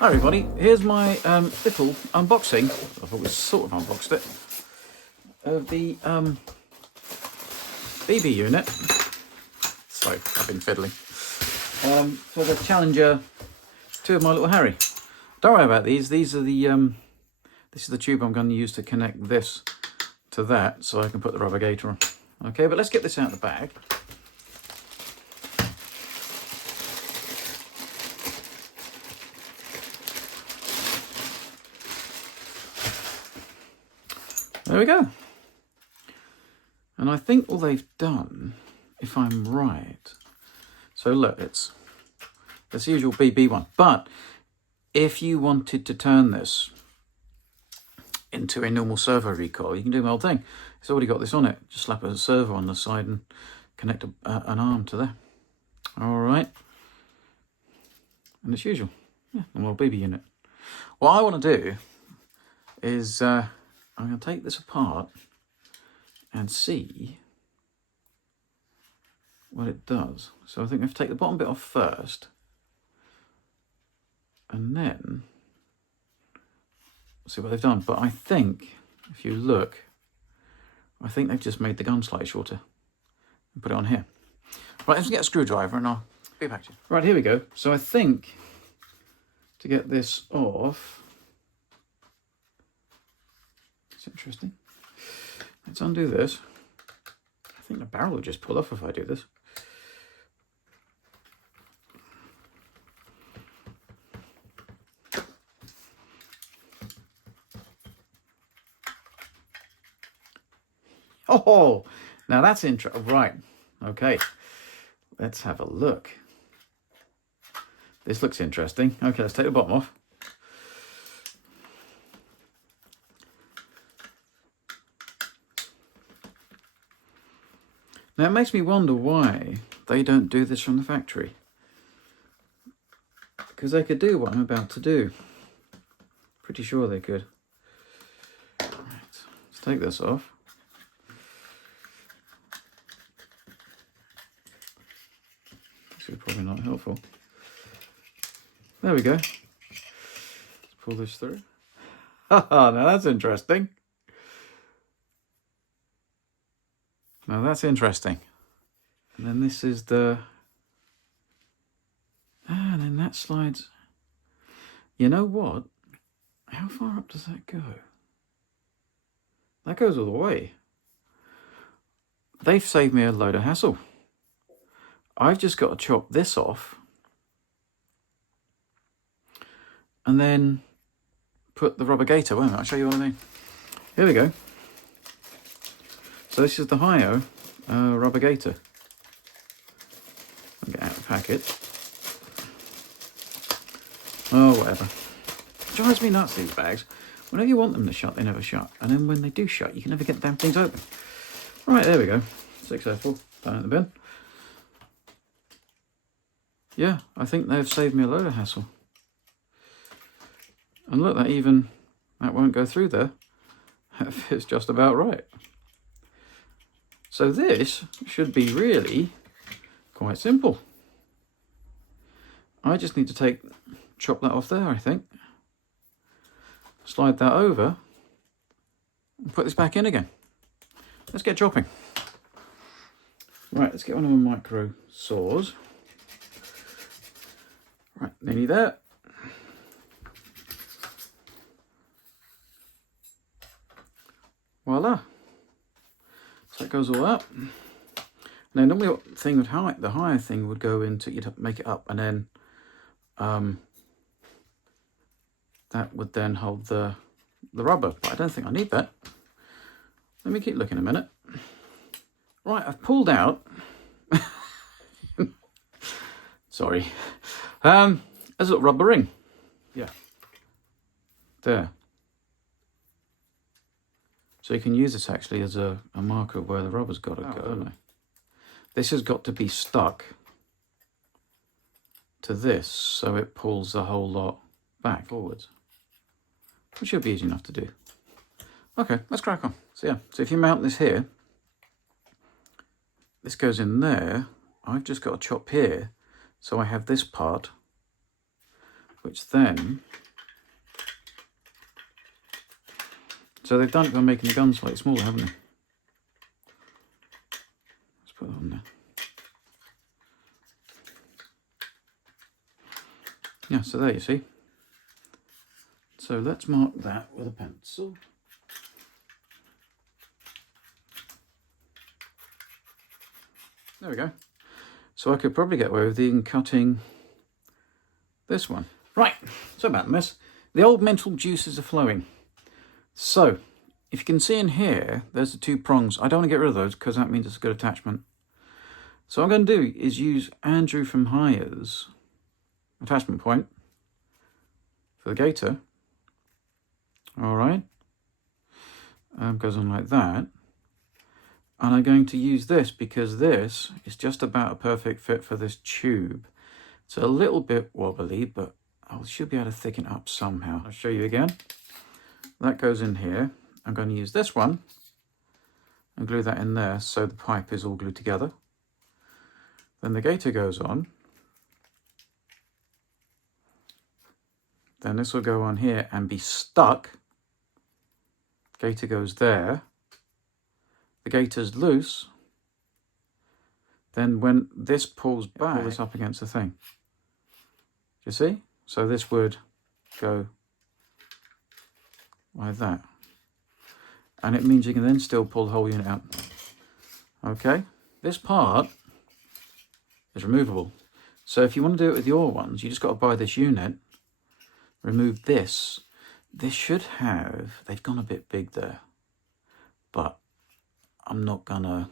Hi everybody, here's my little unboxing, I've always sort of unboxed it, of the BB unit. So, I've been fiddling. For the Challenger 2 of my little Harry. Don't worry about these are the, this is the tube I'm going to use to connect this to that, so I can put the rubber gator on. Okay, but let's get this out of the bag. There we go. And I think all they've done, if I'm right, so look, it's the usual BB one, but if you wanted to turn this into a normal servo recoil, you can do the whole thing. It's already got this on it. Just slap a servo on the side and connect an arm to there. All right. And as usual, yeah, a little BB unit. What I want to do is I'm going to take this apart and see what it does. So I think I have to take the bottom bit off first, and then see what they've done. But I think, if you look, I think they've just made the gun slightly shorter and put it on here. Right, let's get a screwdriver and I'll be back to you. Right, here we go. So I think to get this off, it's interesting. Let's undo this. I think the barrel will just pull off if I do this. Oh, now that's interesting. Right, okay. Let's have a look. This looks interesting. Okay, let's take the bottom off. Now it makes me wonder why they don't do this from the factory. Because they could do what I'm about to do. Pretty sure they could. Right, let's take this off. This is probably not helpful. There we go. Let's pull this through. Haha, now that's interesting. Now that's interesting. And then this is the... and then that slides... You know what? How far up does that go? That goes all the way. They've saved me a load of hassle. I've just got to chop this off and then put the rubber gator. Wait a minute, I'll show you what I mean. Here we go. So this is the Haya rubber gator. I'll get out the packet. Oh, whatever. It drives me nuts, these bags. Whenever you want them to shut, they never shut. And then when they do shut, you can never get the damn things open. Right, there we go. Successful. Down in the bin. Yeah, I think they've saved me a load of hassle. And look, that won't go through there. That fits just about right. So this should be really quite simple. I just need to chop that off there, I think. Slide that over and put this back in again. Let's get chopping. Right, let's get one of my micro saws. Right, nearly there. Voila. So that goes all up. Now normally what thing would the higher thing would go into, you'd have to make it up, and then that would then hold the rubber, but I don't think I need that. Let me keep looking a minute. Right, I've pulled out. Sorry. There's a little rubber ring. Yeah. There. So you can use this actually as a marker of where the rubber's got to go. Don't I? This has got to be stuck to this, so it pulls the whole lot back forwards. Which should be easy enough to do. Okay, let's crack on. So yeah, so if you mount this here, this goes in there. I've just got to chop here, so I have this part which then... So they've done it by making the gun slightly smaller, haven't they? Let's put that on there. Yeah, so there you see. So let's mark that with a pencil. There we go. So I could probably get away with even cutting this one. Right, so about this. The old mental juices are flowing. So, if you can see in here, there's the 2 prongs. I don't want to get rid of those because that means it's a good attachment. So what I'm going to do is use Andrew from Haya's attachment point for the Gator. Alright. Goes on like that. And I'm going to use this because this is just about a perfect fit for this tube. It's a little bit wobbly, but I should be able to thicken it up somehow. I'll show you again. That goes in here. I'm going to use this one and glue that in there so the pipe is all glued together. Then the Gator goes on. Then this will go on here and be stuck. Gator goes there. The Gator's loose. Then when this pulls back, pull this up against the thing. Do you see? So this would go like that. And it means you can then still pull the whole unit out. Okay? This part is removable. So if you want to do it with your ones, you just got to buy this unit, remove this. This should have, they've gone a bit big there, but I'm not gonna,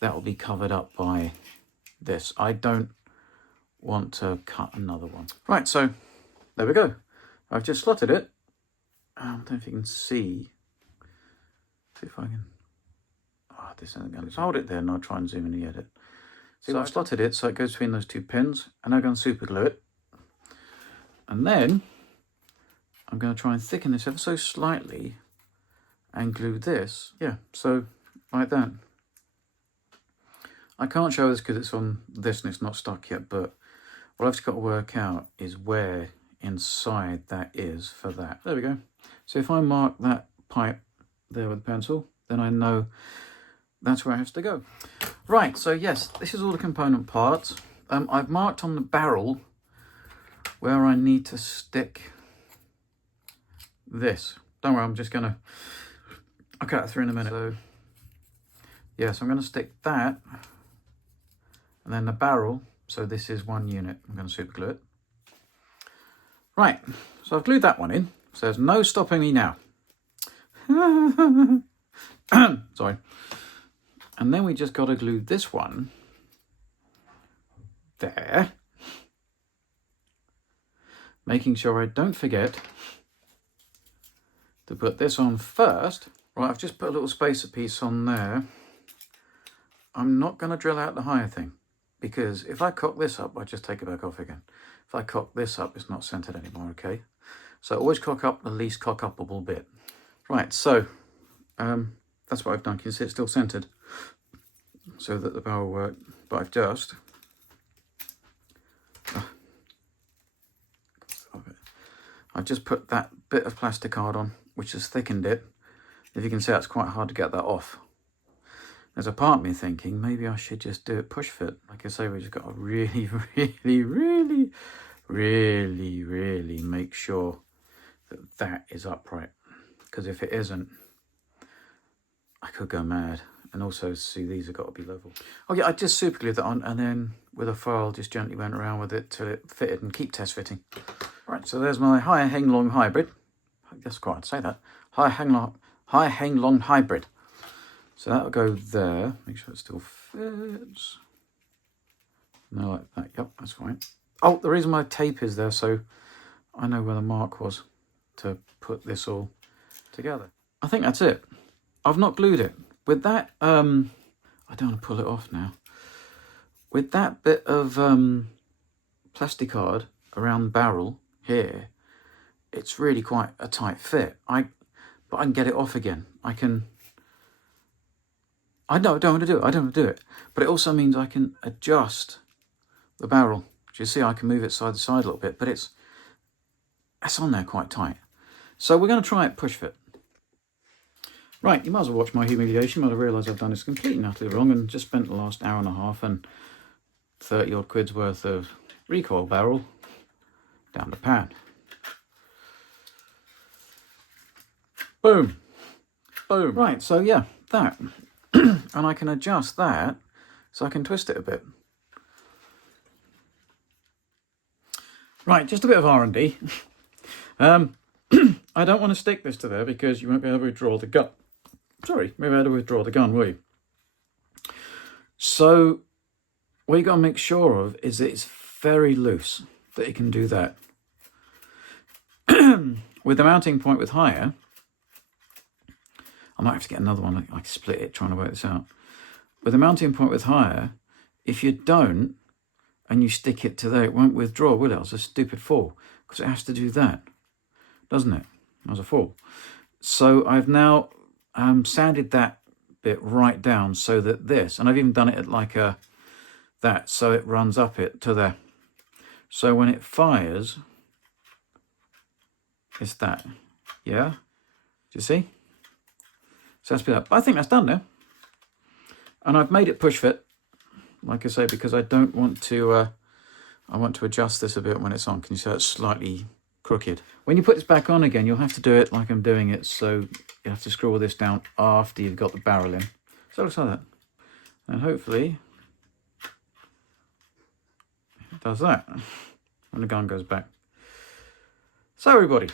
that will be covered up by this. I don't want to cut another one. Right, so there we go. I've just slotted it. I don't know if you can see. See if I can, this isn't going to, hold it there and I'll try and zoom in the edit. So I've slotted it so it goes between those 2 pins, and I'm going to super glue it. And then I'm going to try and thicken this ever so slightly and glue this. Yeah, so like that. I can't show this because it's on this and it's not stuck yet, but what I've just got to work out is where inside that is for that. There we go. So if I mark that pipe there with a pencil, then I know that's where it has to go. Right, so yes, this is all the component parts. I've marked on the barrel where I need to stick this. Don't worry, I'm just gonna, I'll cut it through in a minute. So yes, I'm gonna stick that and then the barrel. So this is 1 unit. I'm gonna super glue it. Right, so I've glued that one in. So there's no stopping me now. Sorry. And then we just got to glue this one there. Making sure I don't forget to put this on first. Right, I've just put a little spacer piece on there. I'm not going to drill out the higher thing because if I cock this up, I just take it back off again. If I cock this up, it's not centered anymore, okay? So always cock up the least cock upable bit. Right, so that's what I've done. You can see it's still centered so that the barrel worked, but I've just put that bit of plastic card on, which has thickened it. If you can see, it's quite hard to get that off. There's a part of me thinking maybe I should just do it push fit. Like I say, we just got to really, really make sure that that is upright. Because if it isn't, I could go mad. And also, see, these have got to be level. Oh yeah, I just super glued that on and then with a file just gently went around with it till it fitted and keep test fitting. Right, so there's my Haya Heng Long hybrid. That's quite hard to say that. Haya Heng Long hybrid. So that'll go there. Make sure it still fits. No, like that. Yep, that's fine. Oh, the reason my tape is there, so I know where the mark was to put this all together. I think that's it. I've not glued it. With that, I don't want to pull it off now. With that bit of plastic card around the barrel here, it's really quite a tight fit. But I can get it off again. I don't want to do it. I don't want to do it. But it also means I can adjust the barrel. Do you see? I can move it side to side a little bit, but it's that's on there quite tight. So we're going to try it push fit. Right, you might as well watch my humiliation. You might have realised I've done this completely and utterly wrong and just spent the last hour and a half and 30 odd quid's worth of recoil barrel down the pan. Boom. Boom. Right, so yeah, that. And I can adjust that so I can twist it a bit. Right, just a bit of R&D. I don't want to stick this to there because you won't be able to withdraw the gun. Sorry, you won't be able to withdraw the gun, will you? So what you got to make sure of is that it's very loose, that you can do that. With the mounting point with Haya, I might have to get another one. I can split it trying to work this out. With the mounting point with Haya, if you don't and you stick it to there, it won't withdraw, will it? It's a stupid fall because it has to do that, doesn't it? As a fall. So I've now sanded that bit right down so that this, and I've even done it at like a that, so it runs up it to there. So when it fires, it's that. Yeah? Do you see? So that's up. I think that's done now. And I've made it push fit, like I say, because I don't want to, I want to adjust this a bit when it's on. Can you see it's slightly crooked? When you put this back on again, you'll have to do it like I'm doing it. So you have to screw all this down after you've got the barrel in. So it looks like that. And hopefully it does that when the gun goes back. So everybody,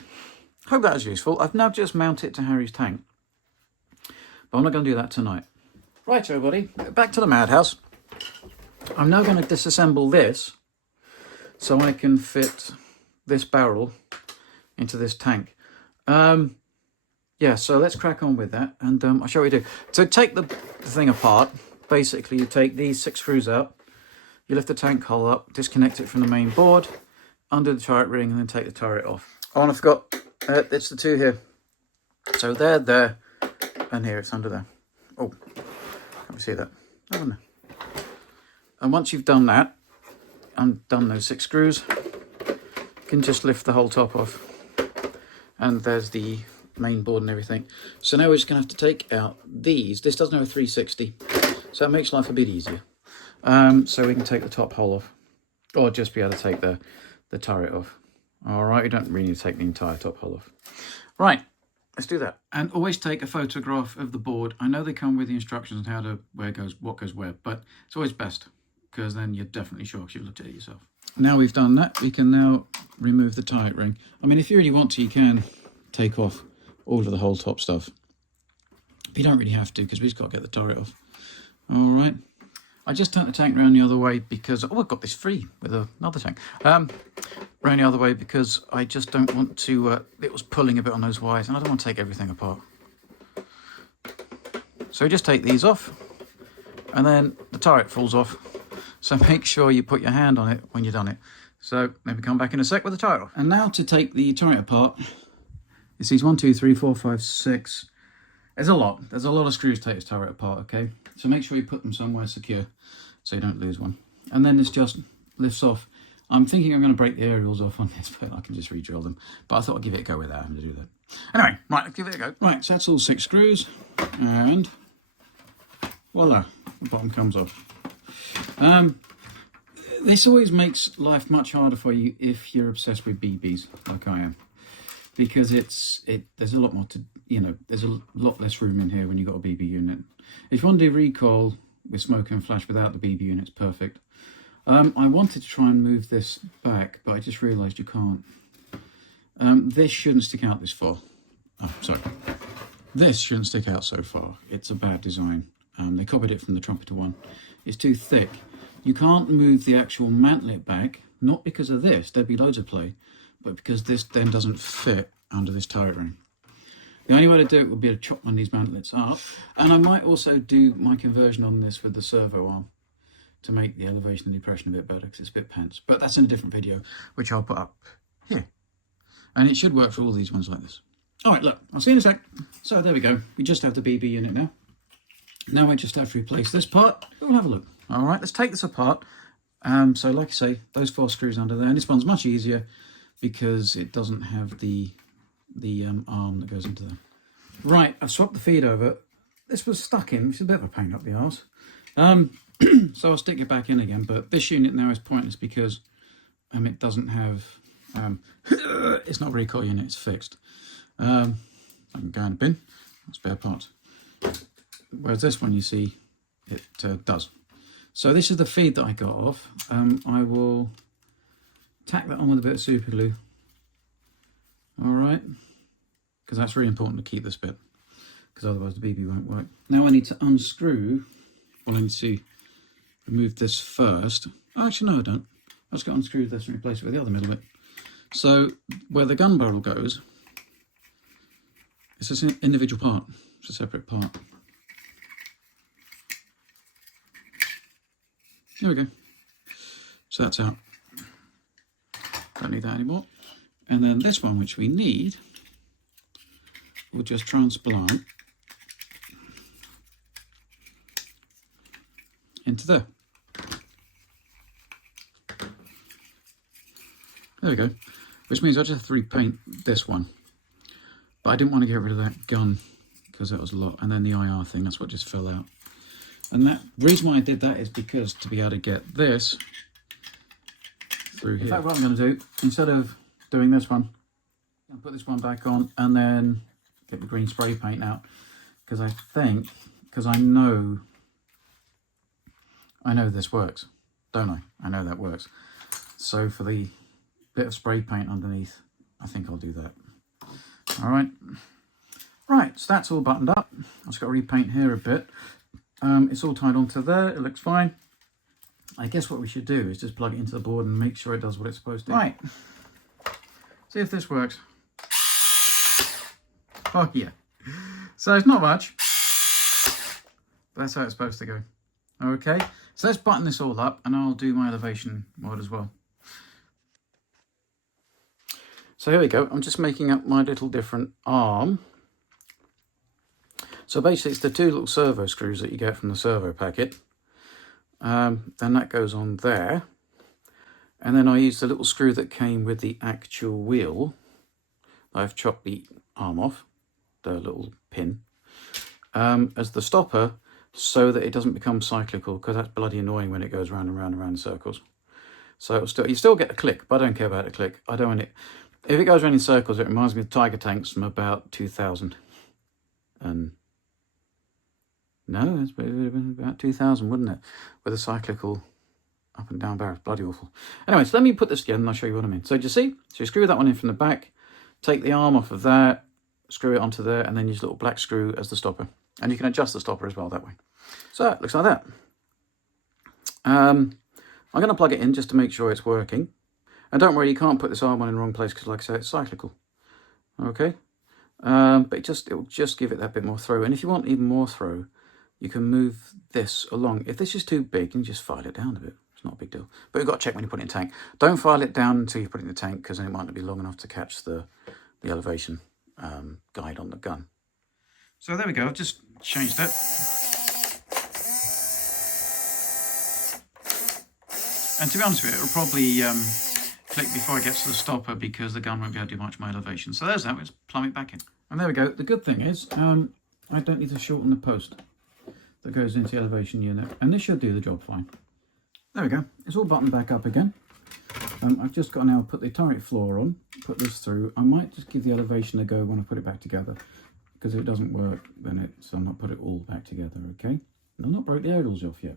hope that was useful. I've now just mounted it to Harry's tank. But I'm not going to do that tonight. Right, everybody, back to the madhouse. I'm now going to disassemble this so I can fit this barrel into this tank. Yeah, so let's crack on with that, and I'll show you what you do. So take the thing apart. Basically, you take these 6 screws out, you lift the tank hull up, disconnect it from the main board, undo the turret ring, and then take the turret off. Oh, and I forgot, it's the 2 here. So there, and here, it's under there. Oh, can we see that? Oh, no. And once you've done that, and done those 6 screws, you can just lift the whole top off. And there's the main board and everything. So now we're just going to have to take out these. This doesn't have a 360, so it makes life a bit easier. So we can take the top hole off, or just be able to take the turret off. All right, we don't really need to take the entire top hole off. Right, let's do that. And always take a photograph of the board. I know they come with the instructions on how to what goes where, but it's always best because then you're definitely sure because you've looked at it yourself. Now we've done that, we can now remove the turret ring. I mean, if you really want to, you can take off all of the whole top stuff. But you don't really have to because we've just got to get the turret off. All right. I just turned the tank around the other way because, oh, I got this free with another tank. Around the other way because I just don't want to, it was pulling a bit on those wires and I don't want to take everything apart. So just take these off and then the turret falls off. So make sure you put your hand on it when you've done it. So maybe come back in a sec with the turret off. And now to take the turret apart. It's these 1, 2, 3, 4, 5, 6. There's a lot of screws to take this turret apart, okay? So make sure you put them somewhere secure so you don't lose one. And then this just lifts off. I'm thinking I'm going to break the aerials off on this, but I can just re-drill them. But I thought I'd give it a go without having to do that. Anyway, right, let's give it a go. Right, so that's all 6 screws. And voila, the bottom comes off. This always makes life much harder for you if you're obsessed with BBs, like I am. Because there's a lot more to, there's a lot less room in here when you've got a BB unit. If you want to do recoil with smoke and flash without the BB unit, it's perfect. I wanted to try and move this back, but I just realised you can't. This shouldn't stick out this far. Oh, sorry. This shouldn't stick out so far. It's a bad design. They copied it from the Trumpeter one. It's too thick. You can't move the actual mantlet back, not because of this, there'd be loads of play, but because this then doesn't fit under this turret ring. The only way to do it would be to chop one of these mantlets up, and I might also do my conversion on this with the servo arm to make the elevation and depression a bit better because it's a bit pants. But that's in a different video, which I'll put up here. And it should work for all these ones like this. All right, look, I'll see you in a sec. So there we go. We just have the BB unit now. Now I just have to replace this part. We'll have a look. All right, let's take this apart. So like I say, those 4 screws under there, and this one's much easier because it doesn't have the arm that goes into there. Right, I've swapped the feed over. This was stuck in, which is a bit of a pain up the arse. So I'll stick it back in again, but this unit now is pointless because it doesn't have, it's not a recoil unit, it's fixed. I can go in the bin, spare parts. Whereas this one, you see, it does. So this is the feed that I got off. I will tack that on with a bit of super glue. All right, because that's really important to keep this bit, because otherwise the BB won't work. Now I need to unscrew, well, I need to remove this first. Oh, actually, no, I don't. I've just got to unscrew this and replace it with the other middle bit. So where the gun barrel goes, it's just an individual part. It's a separate part. There we go. So that's out. Don't need that anymore. And then this one, which we need, we'll just transplant into there. There we go. Which means I just have to repaint this one. But I didn't want to get rid of that gun because that was a lot. And then the IR thing, that's what just fell out. And the reason why I did that is because to be able to get this through here. In fact, what I'm going to do, instead of doing this one, I'll put this one back on and then get the green spray paint out. Because I think, because I know this works, don't I? I know that works. So for the bit of spray paint underneath, I think I'll do that. All right. Right, so that's all buttoned up. I've just got to repaint here a bit. It's all tied onto there. It looks fine. I guess what we should do is just plug it into the board and make sure it does what it's supposed to do. Right. See if this works. Oh, yeah. So it's not much. But that's how it's supposed to go. Okay. So let's button this all up and I'll do my elevation mod as well. So here we go. I'm just making up my little different arm. So basically it's the two little servo screws that you get from the servo packet. Then that goes on there. And then I use the little screw that came with the actual wheel. I've chopped the arm off, the little pin, as the stopper so that it doesn't become cyclical, because that's bloody annoying when it goes round and round and round in circles. So it'll still, you still get a click, but I don't care about the click. I don't want it. If it goes around in circles, it reminds me of Tiger tanks from about 2000. And no, it would have been about 2000, wouldn't it? With a cyclical up and down barrel. Bloody awful. Anyway, so let me put this together and I'll show you what I mean. So do you see? So you screw that one in from the back, take the arm off of that, screw it onto there, and then use a little black screw as the stopper. And you can adjust the stopper as well that way. So it looks like that. I'm going to plug it in just to make sure it's working. And don't worry, you can't put this arm on in the wrong place because, like I say, it's cyclical. Okay? But it will just give it that bit more throw. And if you want even more throw, you can move this along. If this is too big, you can just file it down a bit. It's not a big deal. But you've got to check when you put it in the tank. Don't file it down until you put it in the tank, because then it might not be long enough to catch the elevation guide on the gun. So there we go. I've just changed that. And to be honest with you, it'll probably click before it gets to the stopper because the gun won't be able to do much more elevation. So there's that. Let's plumb it back in. And there we go. The good thing is I don't need to shorten the post that goes into the elevation unit. And this should do the job fine. There we go. It's all buttoned back up again. I've just got to now put the turret floor on, put this through. I might just give the elevation a go when I put it back together, because if it doesn't work, then I'll not put it all back together, okay? And I've not broke the aerials off yet.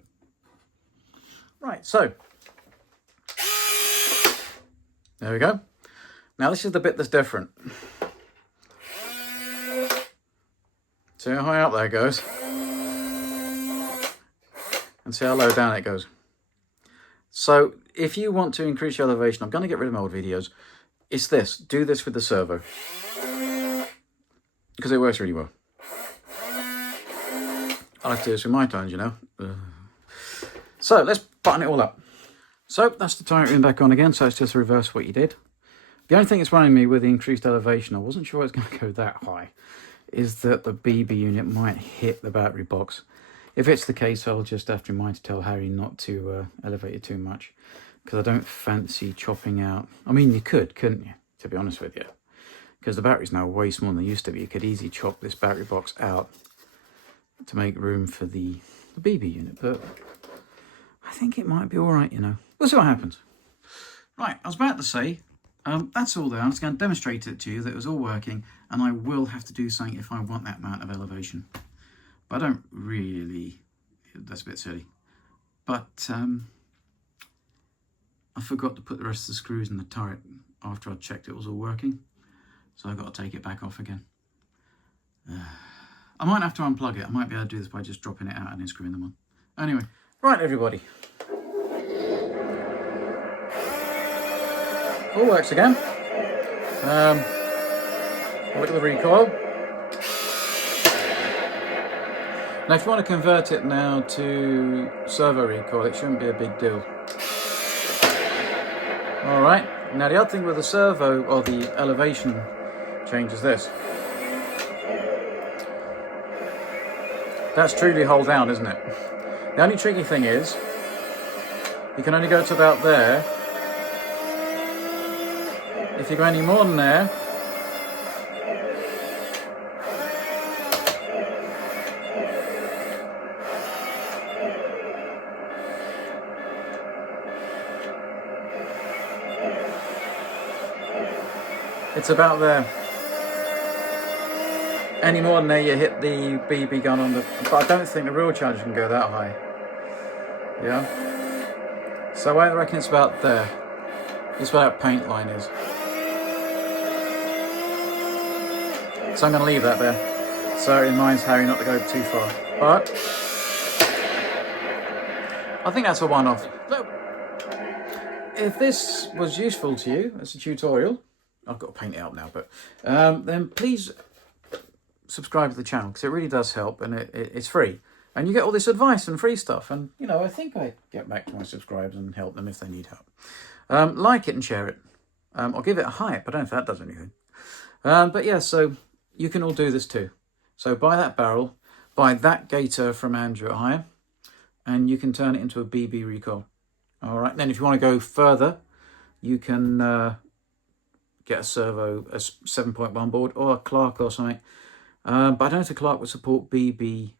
Right, so there we go. Now this is the bit that's different. See how high up that goes? And see how low down it goes. So if you want to increase your elevation, I'm going to get rid of my old videos. It's this. Do this with the servo, because it works really well. I like to do this with my tones, you know. So let's button it all up. So that's the turret ring back on again. So it's just reverse what you did. The only thing that's worrying me with the increased elevation, I wasn't sure it's going to go that high, is that the BB unit might hit the battery box. If it's the case, I'll just have to remind to tell Harry not to elevate it too much, because I don't fancy chopping out. I mean, you could, couldn't you, to be honest with you? Because the battery's now way smaller than they used to be. You could easily chop this battery box out to make room for the BB unit, but I think it might be all right, you know. We'll see what happens. Right, I was about to say, that's all there. I'm just going to demonstrate it to you that it was all working, and I will have to do something if I want that amount of elevation. But I don't really, that's a bit silly. But I forgot to put the rest of the screws in the turret after I checked it was all working. So I've got to take it back off again. I might have to unplug it. I might be able to do this by just dropping it out and then screwing them on. Anyway, right everybody. All works again. Look at the recoil. Now if you want to convert it now to servo recoil, it shouldn't be a big deal. Alright, now the other thing with the servo or the elevation change is this. That's truly hold down, isn't it? The only tricky thing is, you can only go to about there. If you go any more than there, it's about there. Any more than there, you hit the BB gun on the... But I don't think the real Challenger can go that high. Yeah? So I reckon it's about there. It's where that paint line is. So I'm going to leave that there. So it reminds Harry not to go too far. But I think that's a one-off. Look, if this was useful to you as a tutorial, I've got to paint it up now, but then please subscribe to the channel, because it really does help, and it's free. And you get all this advice and free stuff, and you know, I think I get back to my subscribers and help them if they need help. Like it and share it. I'll give it a hype. I don't know if that does anything. But yeah, so you can all do this too. So buy that barrel, buy that Gator from Andrew at Haya, and you can turn it into a BB recoil. All right, then if you want to go further, you can get a servo, a 7.1 board, or a Clark or something. But I don't know if the Clark would support BB.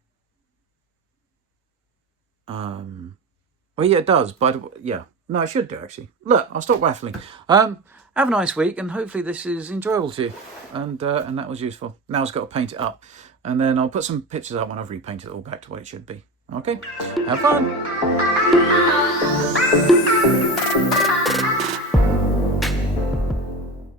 Well, yeah, it does, but yeah. No, it should do, actually. Look, I'll stop waffling. Have a nice week, and hopefully this is enjoyable to you. And that was useful. Now I've got to paint it up. And then I'll put some pictures up when I've repainted it all back to what it should be. Okay? Have fun!